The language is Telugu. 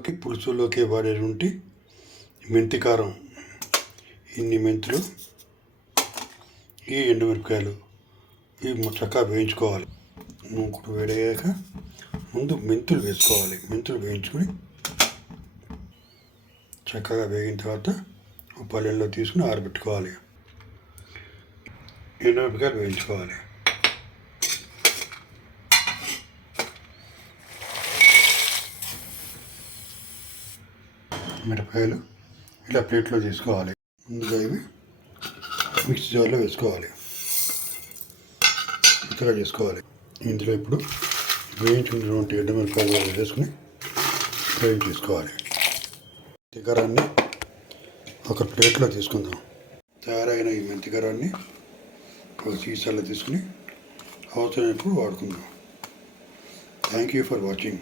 కూరలోకి పులుసులోకి వాడేటువంటి మెంతి కారం, ఇన్ని మెంతులు, ఈ ఎండుమిరపకాయలు ఇవి చక్కగా వేయించుకోవాలి. నూనె వేడయ్యాక ముందు మెంతులు వేసుకోవాలి. మెంతులు వేయించుకొని చక్కగా వేగిన తర్వాత ఒక పళ్ళెంలో తీసుకుని ఆరబెట్టుకోవాలి. ఎండుమిరపకాయలు వేయించుకోవాలి. మిరపకాయలు ఇలా ప్లేట్లో తీసుకోవాలి. ముందుగా ఇవి మిక్సీ జార్లో వేసుకోవాలి. ఇతగా చేసుకోవాలి. ఇందులో ఇప్పుడు వేయించుకున్నటువంటి ఎండుమిరపకాయలు వేసుకుని వేయించేసుకోవాలి. మెంతికరాన్ని ఒక ప్లేట్లో తీసుకుందాం. తయారైన ఈ మెంతికరాన్ని ఒక సీసాలో తీసుకుని అవసరమైనప్పుడు వాడుకుందాం. Thank you for watching.